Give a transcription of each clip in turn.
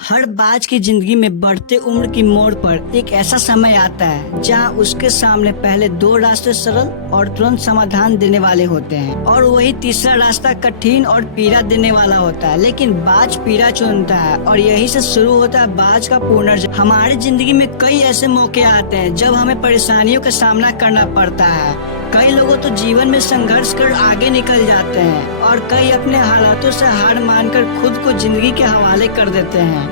हर बाज की जिंदगी में बढ़ते उम्र की मोड़ पर एक ऐसा समय आता है जहां उसके सामने पहले दो रास्ते सरल और तुरंत समाधान देने वाले होते हैं और वही तीसरा रास्ता कठिन और पीड़ा देने वाला होता है। लेकिन बाज पीड़ा चुनता है और यही से शुरू होता है बाज का पुनर्जन्म। हमारी जिंदगी में कई ऐसे मौके आते हैं जब हमें परेशानियों का सामना करना पड़ता है। कई लोगों तो जीवन में संघर्ष कर आगे निकल जाते हैं और कई अपने हालातों से हार मानकर खुद को जिंदगी के हवाले कर देते हैं।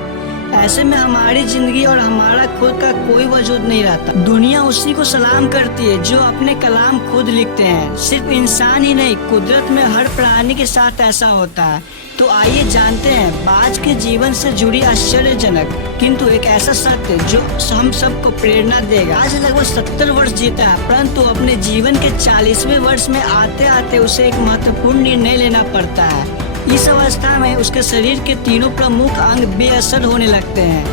ऐसे में हमारी जिंदगी और हमारा खुद का कोई वजूद नहीं रहता। दुनिया उसी को सलाम करती है जो अपने कलाम खुद लिखते हैं। सिर्फ इंसान ही नहीं, कुदरत में हर प्राणी के साथ ऐसा होता है। तो आइए जानते हैं बाज के जीवन से जुड़ी आश्चर्यजनक किंतु एक ऐसा सत्य जो हम सबको प्रेरणा देगा। आज लगभग 70 वर्ष जीता है, परंतु अपने जीवन के 40वें वर्ष में आते आते उसे एक महत्वपूर्ण निर्णय लेना पड़ता है। इस अवस्था में उसके शरीर के तीनों प्रमुख अंग बेअसर होने लगते हैं।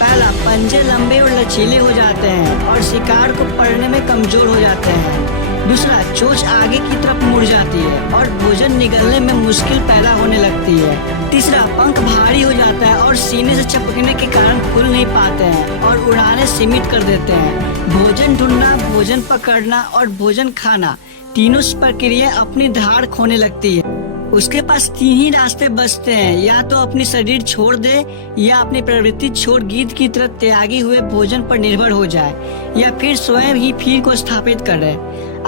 पहला, पंजे लंबे और लचीले हो जाते हैं और शिकार को पकड़ने में कमजोर हो जाते हैं। दूसरा, चोंच आगे की तरफ मुड़ जाती है और भोजन निगलने में मुश्किल पैदा होने लगती है। तीसरा, पंख भारी हो जाता है और सीने से चिपकने के कारण खुल नहीं पाते हैं और उड़ाने सीमित कर देते हैं। भोजन ढूंढना, भोजन पकड़ना और भोजन खाना, तीनों प्रक्रिया अपनी धार खोने लगती है। उसके पास 3 ही रास्ते बचते हैं, या तो अपनी शरीर छोड़ दे, या अपनी प्रवृत्ति छोड़ गीत की तरह त्यागी हुए भोजन पर निर्भर हो जाए, या फिर स्वयं ही फिर को स्थापित करे।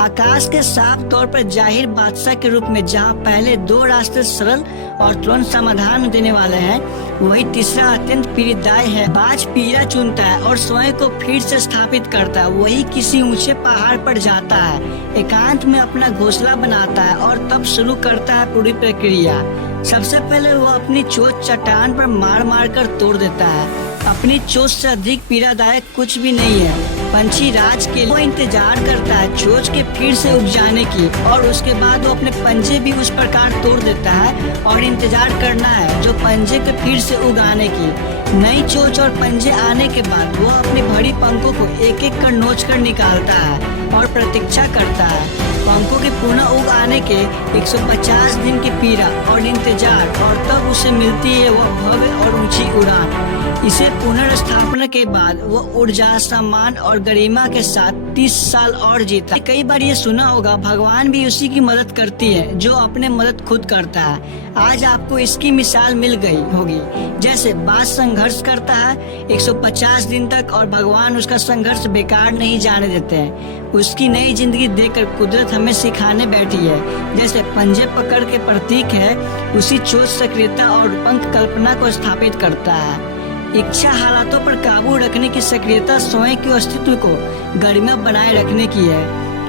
आकाश के साफ तौर पर जाहिर बादशाह के रूप में जहां पहले 2 रास्ते सरल और तुरंत समाधान देने वाले हैं, वही तीसरा अत्यंत पीड़ादायक है। बाज पीड़ा चुनता है और स्वयं को फिर से स्थापित करता है। वही किसी ऊंचे पहाड़ पर जाता है, एकांत में अपना घोंसला बनाता है और तब शुरू करता है पूरी प्रक्रिया। सबसे पहले वो अपनी चोंच चट्टान पर मार मार कर तोड़ देता है। अपनी चोंच से अधिक पीड़ादायक कुछ भी नहीं है। पंछी राज के लिए वो इंतजार करता है चोंच के फिर से उग जाने की, और उसके बाद वो अपने पंजे भी उस प्रकार तोड़ देता है और इंतजार करना है जो पंजे के फिर से उगाने की। नई चोंच और पंजे आने के बाद वो अपनी बड़ी पंखों को एक एक कर नोच कर निकालता है और प्रतीक्षा करता है पंखों के पुनः उग आने के 150 दिन की पीड़ा और इंतजार, और तब उसे मिलती है वह भव्य और ऊंची उड़ान। इसे पुनर्स्थापना के बाद वो ऊर्जा, सम्मान और गरिमा के साथ 30 साल और जीता। कई बार ये सुना होगा भगवान भी उसी की मदद करती है जो अपने मदद खुद करता है। आज आपको इसकी मिसाल मिल गई होगी। जैसे बाज संघर्ष करता है 150 दिन तक और भगवान उसका संघर्ष बेकार नहीं जाने देते हैं। उसकी नई जिंदगी देकर कुदरत हमें सिखाने बैठी है। जैसे पंजे पकड़ के प्रतीक है, उसी चोंच सक्रियता और पंख कल्पना को स्थापित करता है। इच्छा हालातों पर काबू रखने की सक्रियता स्वयं के अस्तित्व को गरिमा बनाए रखने की है।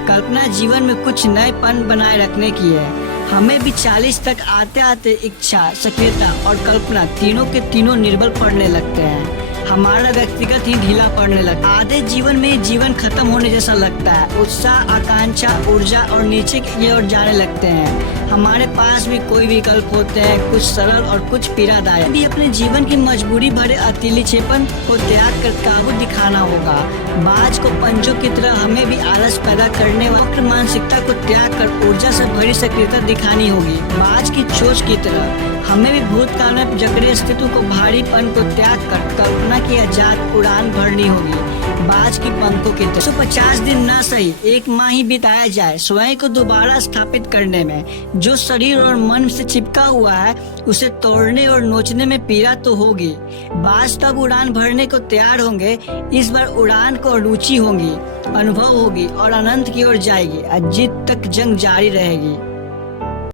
कल्पना जीवन में कुछ नएपन बनाए रखने की है। हमें भी 40 तक आते आते इच्छा, सक्रियता और कल्पना तीनों के तीनों निर्बल पड़ने लगते हैं। हमारा व्यक्तिगत ही ढीला पड़ने लगता है। आधे जीवन में जीवन खत्म होने जैसा लगता है। उत्साह, आकांक्षा, ऊर्जा और नीचे की ओर जाने लगते हैं। हमारे पास भी कोई विकल्प होते हैं, कुछ सरल और कुछ पीड़ादायक। भी अपने जीवन की मजबूरी भरे अतिलिछेपन को त्याग कर काबू दिखाना होगा। बाज को पंजों की तरह हमें भी आलस पैदा करने वक्त मानसिकता को त्याग कर ऊर्जा से भरी सक्रियता दिखानी होगी। बाज की चोंच की तरह हमें भी भूतकाल में जकड़े अस्तित्व को भारीपन को त्याग कर कल्पना की आजाद उड़ान भरनी होगी। बाज की पंखों की तरह 150 दिन ना सही 1 माह ही बिताया जाए स्वयं को दोबारा स्थापित करने में। जो शरीर और मन से चिपका हुआ है उसे तोड़ने और नोचने में पीड़ा तो होगी। बाज तब उड़ान भरने को तैयार होंगे। इस बार उड़ान को रुचि होगी, अनुभव होगी और अनंत की ओर जाएगी। अजीत तक जंग जारी रहेगी।